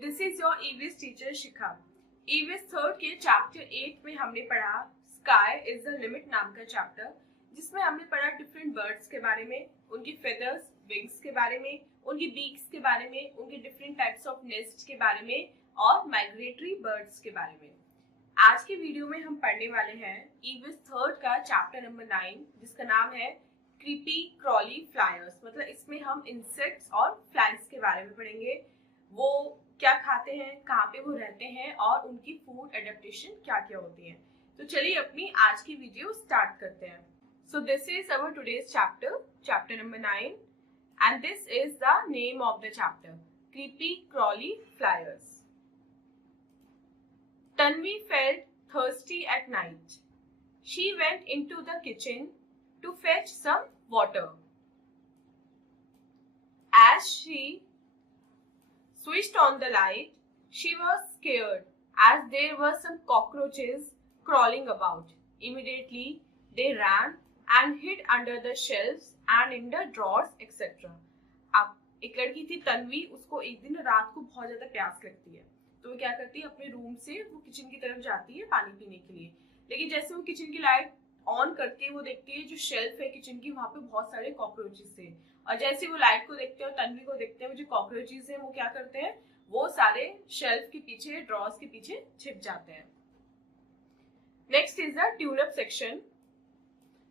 This is your EVS teacher Shikha. EVS third के chapter 8 में हमने पढ़ा स्काई इज द लिमिट नाम का चैप्टर, जिसमें हमने पढ़ा डिफरेंट बर्ड्स के बारे में, उनकी फेदर्स, विंग्स के बारे में, उनकी बीक्स के बारे में, उनके डिफरेंट टाइप्स ऑफ नेस्ट के बारे में और माइग्रेटरी बर्ड्स के बारे में। आज के वीडियो में हम पढ़ने वाले हैं ईवीएस थर्ड का चैप्टर नंबर 9, जिसका नाम है क्रीपी क्रॉली फ्लायर्स। मतलब इसमें हम इंसेक्ट्स और फ्लाइज के बारे में पढ़ेंगे, वो क्या खाते हैं, कहाँ पे वो रहते हैं और उनकी फूड एडेप्टेशन क्या क्या होती है। तो चलिए अपनी आज की वीडियो स्टार्ट करते हैं। So this is our today's chapter, chapter number 9, and this is the name of the chapter, creepy Crawley flyers. Tanvi felt thirsty at night. She went into the kitchen to fetch some water. As she switched on the light, she was scared as there were some cockroaches crawling about. Immediately, they ran and hid under the shelves and in the drawers, etc. अब एक लड़की थी तन्वी, उसको एक दिन रात को बहुत ज्यादा प्यास लगती है, तो वो क्या करती है, अपने रूम से वो किचन की तरफ जाती है पानी पीने के लिए। लेकिन जैसे वो किचन की लाइट ऑन करती है, वो देखती है जो शेल्फ है किचन की, वहां पे बहुत सारे कॉकरोचेस थे। और जैसे वो लाइट को देखते हैं और तन्वी को देखते हैं, वो जो कॉकरोचेस हैं वो क्या करते हैं, वो सारे शेल्फ के पीछे, ड्रॉर्स के पीछे छिप जाते हैं। Next is the tune-up section.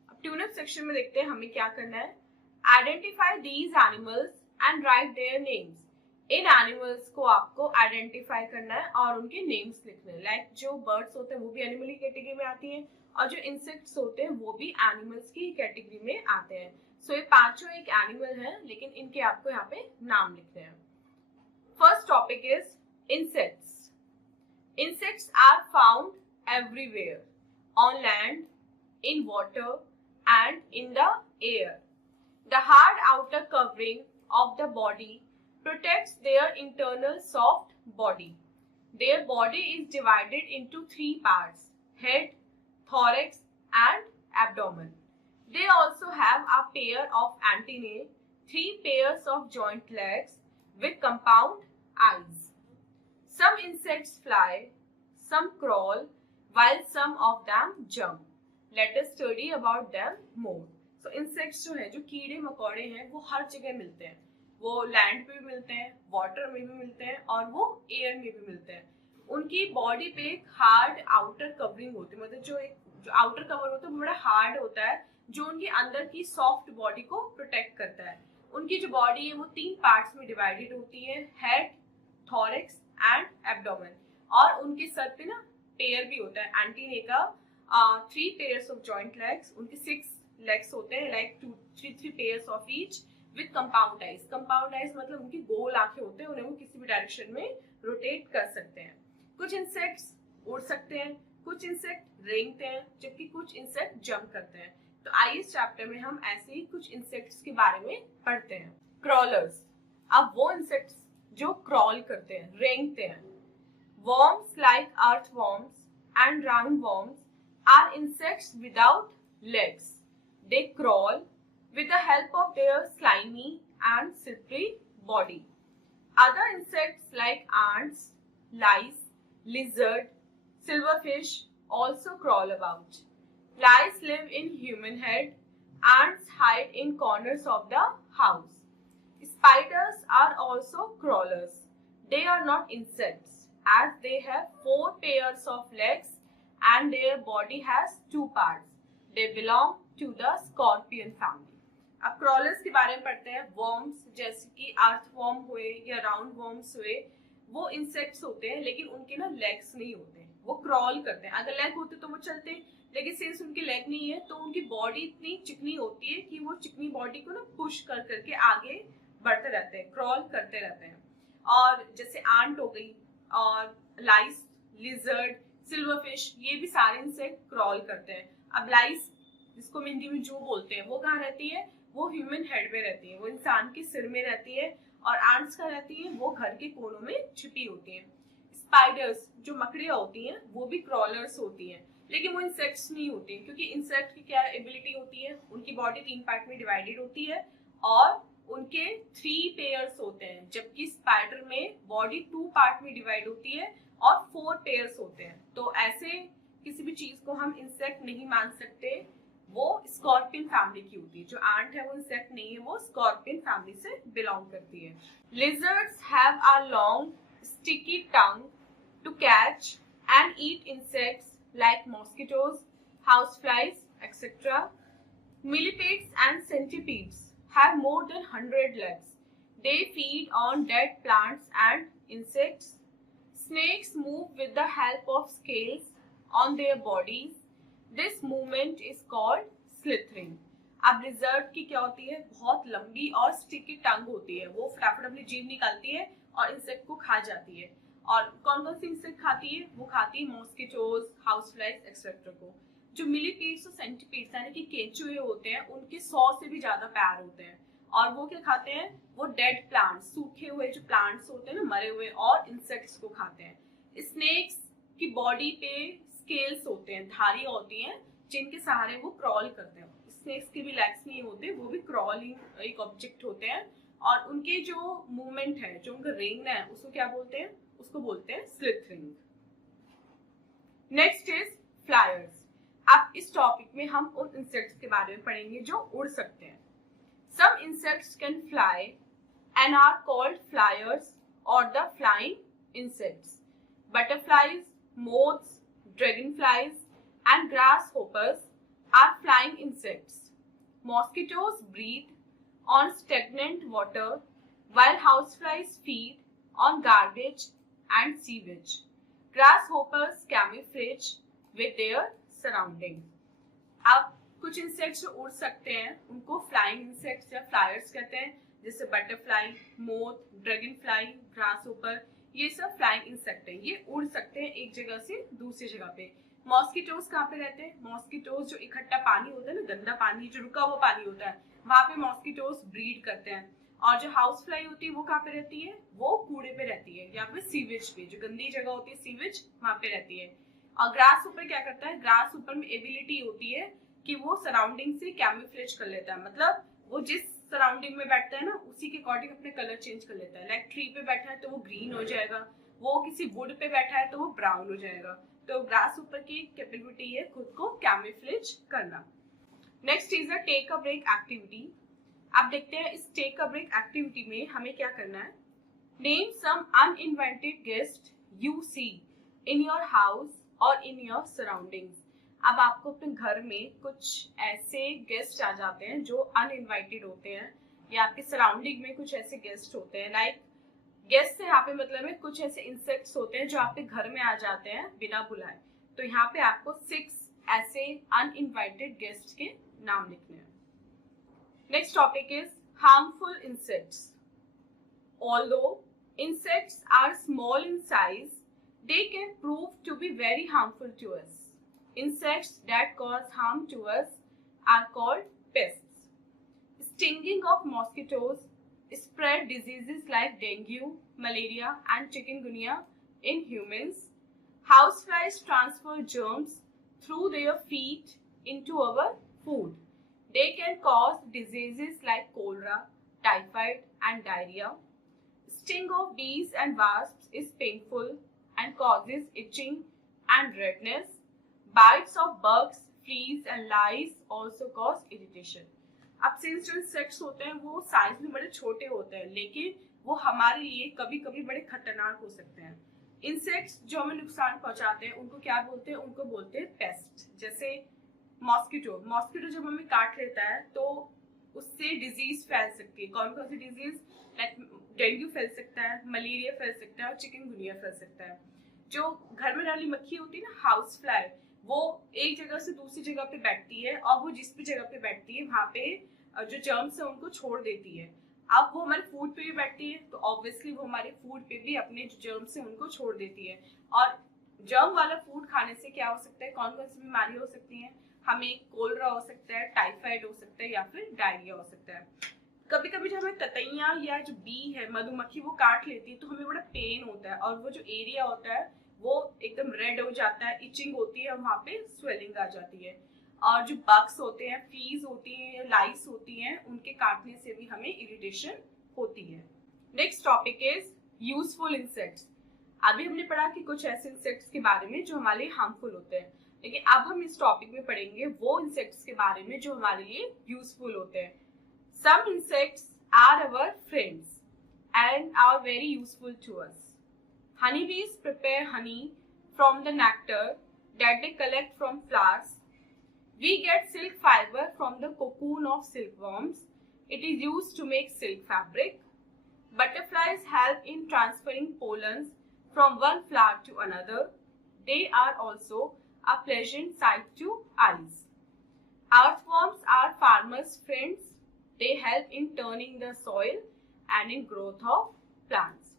अब ट्यूनअप सेक्शन में देखते हैं हमें क्या करना है। Identify these animals and right their names. In animals को आपको आइडेंटिफाई करना है और उनके नेम्स लिखने हैं। लाइक जो बर्ड्स होते हैं वो भी एनिमल की कैटेगरी में आती हैं और जो इंसेक्ट्स होते हैं वो भी एनिमल्स की कैटेगरी में आते हैं। सो ये पांचों एक एनिमल हैं, लेकिन इनके आपको यहाँ पे नाम लिखने हैं। First topic is insects. Insects are found everywhere, on land, in water and in the air. The hard outer covering of the body protects their internal soft body. Their body is divided into 3 parts: head, thorax and abdomen. They also have a pair of antennae, 3 pairs of joint legs with compound eyes. Some insects fly, some crawl, while some of them jump. Let us study about them more. So insects जो है, जो कीड़े मकोड़े हैं, वो हर जगह मिलते हैं। वो लैंड पे भी मिलते हैं, वाटर में भी मिलते हैं और वो एयर में भी मिलते हैं। उनकी बॉडी पे एक हार्ड आउटर कवरिंग होती है, मतलब जो आउटर कवर होता है वो बड़ा हार्ड होता है, जो उनकी अंदर की सॉफ्ट बॉडी को प्रोटेक्ट करता है। उनकी जो बॉडी है वो 3 पार्ट्स में डिवाइडेड होती है, हेड, थॉरेक्स एंड एब्डोमेन। और उनके सर पे ना पेयर भी होता है, एंटीने का 3 पेयर्स ऑफ जॉइंट लेग्स, उनके 6 लेग्स होते हैं, like 3 pairs of each with compound eyes. Compound eyes मतलब उनकी गोल आंखें होते हैं, उन्हें वो किसी भी डायरेक्शन में रोटेट कर सकते हैं। कुछ इंसेक्ट्स उड़ सकते हैं, कुछ इंसेक्ट रेंगते हैं, जबकि कुछ इंसेक्ट जंप करते हैं। तो आइए इस चैप्टर में हम ऐसे ही कुछ इंसेक्ट्स के बारे में पढ़ते हैं। क्रॉलर्स, अब वो इंसेक्ट्स जो क्रॉल करते हैं, रेंगते हैं। Worms like earthworms and roundworms are insects without legs. They crawl with the help of their slimy and slippery body. Other insects like ants, lice, lizard, silverfish also crawl about. Flies live in human head. Ants hide in corners of the house. Spiders are also crawlers. They are not insects as they have 4 pairs of legs and their body has 2 parts. They belong to the scorpion family. अब crawlers के बारे में पढ़ते हैं। Worms जैसे कि earthworm हुए या राउंड वर्म्स हुए, वो इंसेक्ट्स होते हैं, लेकिन उनके ना लेग्स नहीं होते, वो क्रॉल करते हैं। अगर लेग होते तो वो चलते, लेकिन सिंस उनके लेग नहीं है तो उनकी बॉडी इतनी चिकनी होती है कि वो चिकनी बॉडी को ना पुश कर करके आगे बढ़ते रहते हैं, क्रॉल करते रहते हैं। और जैसे आंट हो गई और लाइस, लिजर्ड, सिल्वरफिश, ये भी सारे इंसेक्ट क्रॉल करते हैं। अब लाइस, जिसको हिंदी में जो बोलते हैं, वो कहाँ रहती है, वो ह्यूमन हेड में रहती है, वो इंसान के सिर में रहती है। और आंट्स कहाँ रहती है, वो घर के कोनों में छिपी होती हैं। स्पाइडर्स, जो मकड़ियाँ होती हैं, वो भी क्रॉलर्स होती हैं, लेकिन वो इंसेक्ट्स नहीं होती, क्योंकि इंसेक्ट की क्या एबिलिटी होती है, उनकी बॉडी 3 पार्ट में डिवाइडेड होती है और उनके 3 पेयर्स होते हैं, जबकि स्पाइडर में बॉडी 2 पार्ट में डिवाइड होती है और 4 पेयर्स होते हैं। तो ऐसे किसी भी चीज को हम इंसेक्ट नहीं मान सकते, वो स्कॉर्पियन फैमिली की होती है। जो एंट है वो इंसेक्ट नहीं है, वो स्कॉर्पियन फैमिली से बिलोंग करती है। Lizards have a long sticky tongue to catch and eat insects like mosquitoes, house flies etcetera. Millipedes and centipedes have more than 100 legs. They feed on dead plants and insects. Snakes move with the help of scales on their bodies. This movement is called slithering. अब lizard की क्या होती है, बहुत लंबी और sticky tongue होती है, वो फटाफट अपनी जीभ निकालती है और इंसेक्ट को खा जाती है। और कौन कौन सी इंसेक्ट खाती है, वो खाती है मॉस्किटोज, हाउस फ्लाइज एक्सेट्रा को। जो मिलीपीड्स और सेंटीपीड्स यानी कि केंचुए होते हैं, उनके 100 से भी ज्यादा पैर होते हैं और वो क्या खाते हैं, वो डेड प्लांट्स, सूखे हुए जो प्लांट्स होते हैं ना, मरे हुए, और इंसेक्ट्स को खाते हैं। स्नेक्स की बॉडी पे स्केल्स होते हैं, धारियां होती हैं, जिनके सहारे वो क्रॉल करते हैं। स्नेक्स के भी लेग्स नहीं होते, वो भी क्रॉलिंग एक ऑब्जेक्ट होते हैं, और उनके जो मूवमेंट है, जो उनका रेंग है, उसको क्या बोलते हैं, उसको बोलते हैं स्लिथरिंग। Next is flyers. अब इस टॉपिक में हम उन इंसेक्ट्स के बारे में पढ़ेंगे जो उड़ सकते हैं। Some insects can fly and are called flyers और the flying insects. Butterflies, moths, dragonflies and grasshoppers are flying insects. Mosquitoes breed on stagnant water while houseflies feed on garbage and sewage. Grasshoppers camouflage with their surroundings. अब कुछ insects जो उड़ सकते हैं उनको flying insects या flyers कहते हैं, जैसे butterfly, moth, dragon fly, grasshopper, ये सब फ्लाइंग इंसेक्ट हैं। ये उड़ सकते हैं एक जगह से दूसरी जगह पे। मॉस्किटोज कहाँ पे रहते हैं, मॉस्किटोज जो इकट्ठा पानी होता है ना, गंदा पानी, जो रुका हुआ पानी होता है, वहां पे मॉस्किटोज ब्रीड करते हैं। और जो हाउस फ्लाई होती है वो कहाँ पे रहती है, वो कूड़े पे रहती है या फिर सीवेज पे, जो गंदी जगह होती है सीवेज, वहां पे रहती है। और ग्रास ऊपर क्या करता है, ग्रास ऊपर में एबिलिटी होती है कि वो सराउंडिंग से कैमोफ्लेज कर लेता है, मतलब वो जिस सराउंडिंग में बैठता है ना, उसी के अकॉर्डिंग अपने कलर चेंज कर लेता है। लाइक ट्री पे बैठा है तो वो ग्रीन हो जाएगा, वो किसी वुड पे बैठा है तो वो ब्राउन हो जाएगा। तो ग्रास ऊपर की कैपेबिलिटी है खुद को कैमोफ्लेज करना। Next is a take a break activity. आप देखते हैं इस टेक अ ब्रेक एक्टिविटी में हमें क्या करना है। Name some uninvited guest you see in your house और इन योर सराउंडिंग्स। अब आपको अपने घर में कुछ ऐसे गेस्ट आ जाते हैं जो अनइनवाइटेड होते हैं, या आपके सराउंडिंग में कुछ ऐसे गेस्ट होते हैं। लाइक गेस्ट से यहाँ पे मतलब है कुछ ऐसे इंसेक्ट्स होते हैं जो आपके घर में आ जाते हैं बिना बुलाए। तो यहाँ पे आपको 6 ऐसे अनइनवाइटेड गेस्ट के नाम लिखने हैं। Next topic is harmful insects. Although insects are small in size, they can prove to be very harmful to us. Insects that cause harm to us are called pests. Stinging of mosquitoes spread diseases like dengue, malaria, and chikungunya in humans. Houseflies transfer germs through their feet into our food. They can cause diseases like cholera, typhoid, and diarrhea. Sting of bees and wasps is painful and causes itching and redness. Bites of bugs, fleas, and lice also cause irritation. अब since जो insects होते हैं वो size में बड़े छोटे होते हैं, लेकिन वो हमारे लिए कभी कभी बड़े खतरनाक हो सकते हैं। इंसेक्ट्स जो हमें नुकसान पहुंचाते हैं उनको क्या बोलते हैं, उनको बोलते हैं पेस्ट। जैसे मॉस्किटो जब हमें काट लेता है तो उससे डिजीज फैल सकती है। कौन कौन सी डिजीज, लाइक डेंगू फैल सकता है, मलेरिया फैल सकता है और चिकनगुनिया फैल सकता है। जो घर में वाली मक्खी होती है ना, हाउस फ्लाई, वो एक जगह से दूसरी जगह पे बैठती है और वो जिस भी जगह पे बैठती है वहां पे जो जर्म्स है उनको छोड़ देती है। अब वो हमारे फूड पे भी बैठती है तो ऑब्वियसली वो हमारे फूड पे भी अपने जो जर्म्स है उनको छोड़ देती है। और जर्म वाला फूड खाने से क्या हो सकता है, कौन कौन सी बीमारी हो सकती है, हमें कोलरा हो सकता है, टाइफाइड हो सकता है या फिर डायरिया हो सकता है। कभी कभी जब हमें ततैया या जो बी है, मधुमक्खी, वो काट लेती है तो हमें बड़ा पेन होता है और वो जो एरिया होता है वो एकदम रेड हो जाता है, इचिंग होती है और वहां पे स्वेलिंग आ जाती है। और जो बग्स होते हैं, फ्लीज होती हैं, लाइस होती हैं, उनके काटने से भी हमें इरिटेशन होती है। Next topic is useful insects. अभी हमने पढ़ा कि कुछ ऐसे इंसेक्ट्स के बारे में जो हमारे लिए हार्मफुल होते हैं, लेकिन अब हम इस टॉपिक में पढ़ेंगे वो इंसेक्ट्स के बारे में जो हमारे लिए यूजफुल होते हैं। Some insects are our friends and are very useful to us. Honeybees prepare honey from the nectar that they collect from flowers. We get silk fiber from the cocoon of silkworms. It is used to make silk fabric. Butterflies help in transferring pollens from one flower to another. They are also a pleasant sight to eyes. Earthworms are farmers' friends. They help in turning the soil and in growth of plants.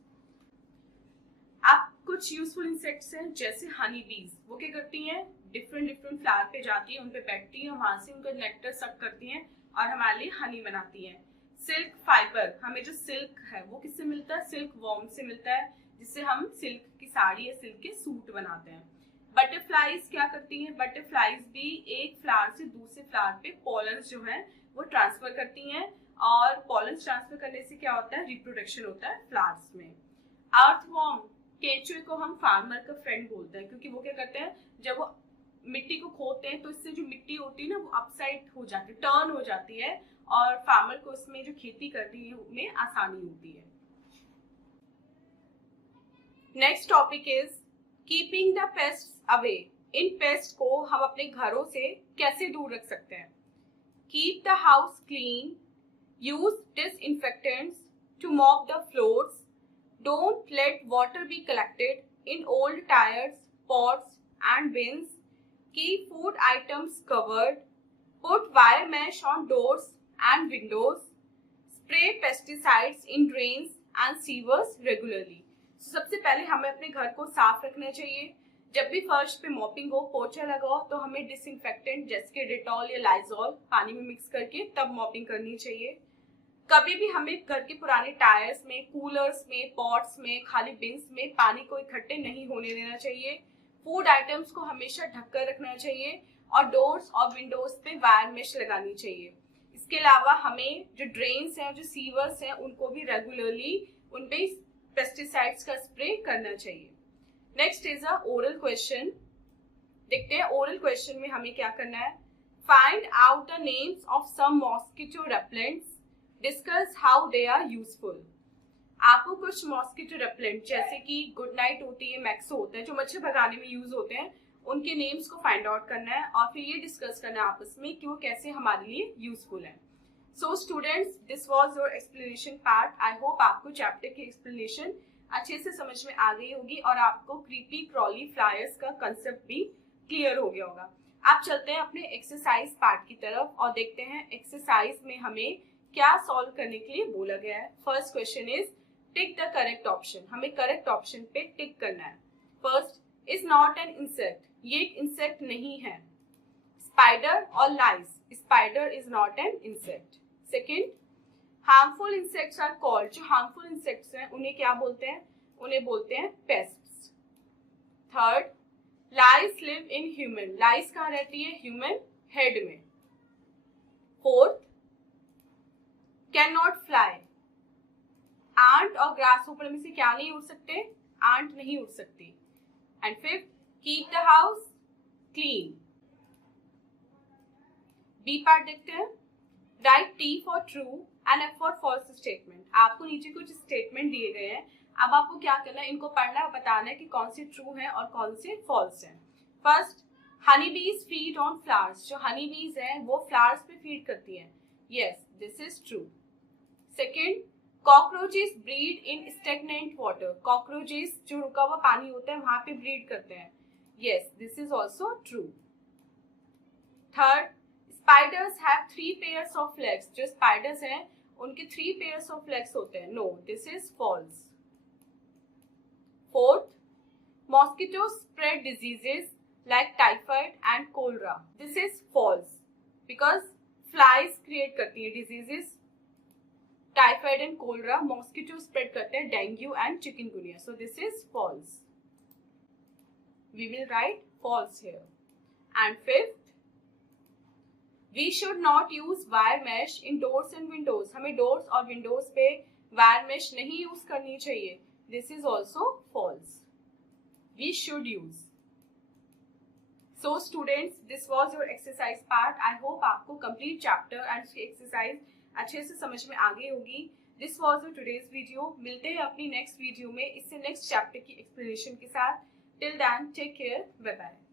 अब कुछ useful insects हैं जैसे हनी बीज। वो क्या करती हैं, different flower पे जाती है, उन पे बैठती है, वहां से उनका नेक्टर सक करती हैं और हमारे लिए हनी बनाती हैं। सिल्क फाइबर, हमें जो सिल्क है वो किससे मिलता है, सिल्क वॉर्म से मिलता है, जिससे हम सिल्क की साड़ी या सिल्क के सूट बनाते हैं। बटरफ्लाइज क्या करती हैं, बटरफ्लाइज भी एक फ्लावर से दूसरे फ्लावर पे पॉलन जो है वो ट्रांसफर करती हैं, और पॉलन ट्रांसफर करने से क्या होता है, रिप्रोडक्शन होता है फ्लावर्स में। अर्थवॉर्म, केंचुए को हम फार्मर का फ्रेंड बोलते हैं, क्योंकि वो क्या करते हैं, जब वो मिट्टी को खोदते हैं तो इससे जो मिट्टी होती है ना वो अपसाइड हो जाती है, टर्न हो जाती है, और फार्मर को उसमें जो खेती करनी है उसमें आसानी होती है। Next topic is keeping the pests away. In paste को हम अपने घरों से कैसे दूर रख सकते हैं। Keep the house clean, use disinfectants to mop the floors. Don't let water be collected in old tires, pots and bins. Keep food items covered. Put wire mesh on doors and windows. Spray pesticides in drains and sewers regularly. So, सबसे पहले हमें अपने घर को साफ रखना चाहिए। जब भी फर्श पे मॉपिंग हो, पोछा लगाओ, तो हमें डिसइंफेक्टेंट जैसे कि डेटॉल या लाइजॉल पानी में मिक्स करके तब मॉपिंग करनी चाहिए। कभी भी हमें घर के पुराने टायर्स में, कूलर्स में, पॉट्स में, खाली बिन्स में पानी को इकट्ठे नहीं होने देना चाहिए। फूड आइटम्स को हमेशा ढककर रखना चाहिए और डोर्स और विंडोज पे वायर मेश लगानी चाहिए। इसके अलावा हमें जो ड्रेन्स हैं, जो सीवर्स हैं, उनको भी रेगुलरली उन पे पेस्टिसाइड्स का स्प्रे करना चाहिए। Next is a oral question. देखते हैं ओरल क्वेश्चन में हमें क्या करना है। Find out the names of some mosquito repellents, discuss how they are useful. आपको कुछ मॉस्किटो रेपेलेंट जैसे कि गुड नाइट होती है, मैक्सो होता है, जो मच्छर भगाने में यूज होते हैं, उनके नेम्स को फाइंड आउट करना है और फिर ये डिस्कस करना है आपस में कि वो कैसे हमारे लिए यूजफुल है। So students, this was your explanation part. I hope आपको चैप्टर की एक्सप्लेनेशन अच्छे से समझ में आ गई होगी और आपको क्रीपी क्रॉली फ्लायर्स का कंसेप्ट भी क्लियर हो गया होगा। आप चलते हैं अपने एक्सरसाइज पार्ट की तरफ और देखते हैं एक्सरसाइज में हमें क्या सॉल्व करने के लिए बोला गया है। First question is tick the correct option. हमें करेक्ट ऑप्शन पे टिक करना है। First, is not an insect, ये एक इंसेक्ट नहीं है। स्पाइडर और lice, spider is not an insect. Second, harmful insects are called, जो हार्मफुल इंसेक्ट्स हैं उन्हें क्या बोलते हैं, उन्हें बोलते हैं pests. Third, lice live in human, lice कहाँ रहती है, ह्यूमन हेड में। Fourth, can not fly, aunt और ग्रास ऊपर में से क्या नहीं उड़ सकते, आंट नहीं उड़ सकती। And fifth, keep the house clean. B part देखते हैं। Write T for true and F for false statement. आपको नीचे कुछ स्टेटमेंट दिए गए हैं, अब आपको क्या करना है, इनको पढ़ना है, बताना है कि कौन से ट्रू है और कौन से फॉल्स है। फर्स्ट, हनी बीज फीड ऑन फ्लावर्स, जो हनी बीज है वो फ्लावर्स पे फीड करती हैं। Yes, this is true. Second, cockroaches breed in stagnant water, cockroaches जो रुका हुआ पानी होता है वहां पे ब्रीड करते हैं। Yes, this is also true. Third, spiders have 3 pairs of legs, जो स्पाइडर्स हैं उनके 3 पेयर्स ऑफ लेग्स होते हैं। No, this is false. Fourth, mosquitoes spread diseases like typhoid and cholera. This is false because flies create करती है diseases. Typhoid and cholera mosquitoes spread करते हैं dengue and chikungunya. So this is false. We will write false here. And fifth, we should not use wire mesh in doors and windows, हमें doors और windows पे wire mesh नहीं use करनी चाहिए. This is also false. We should use. So students, this was your exercise part. I hope आपको complete chapter and उसकी exercise अच्छे से समझ में आ गई होगी. This was your today's video. मिलते हैं अपनी next video में इससे next chapter की explanation के साथ. Till then, take care. Bye bye.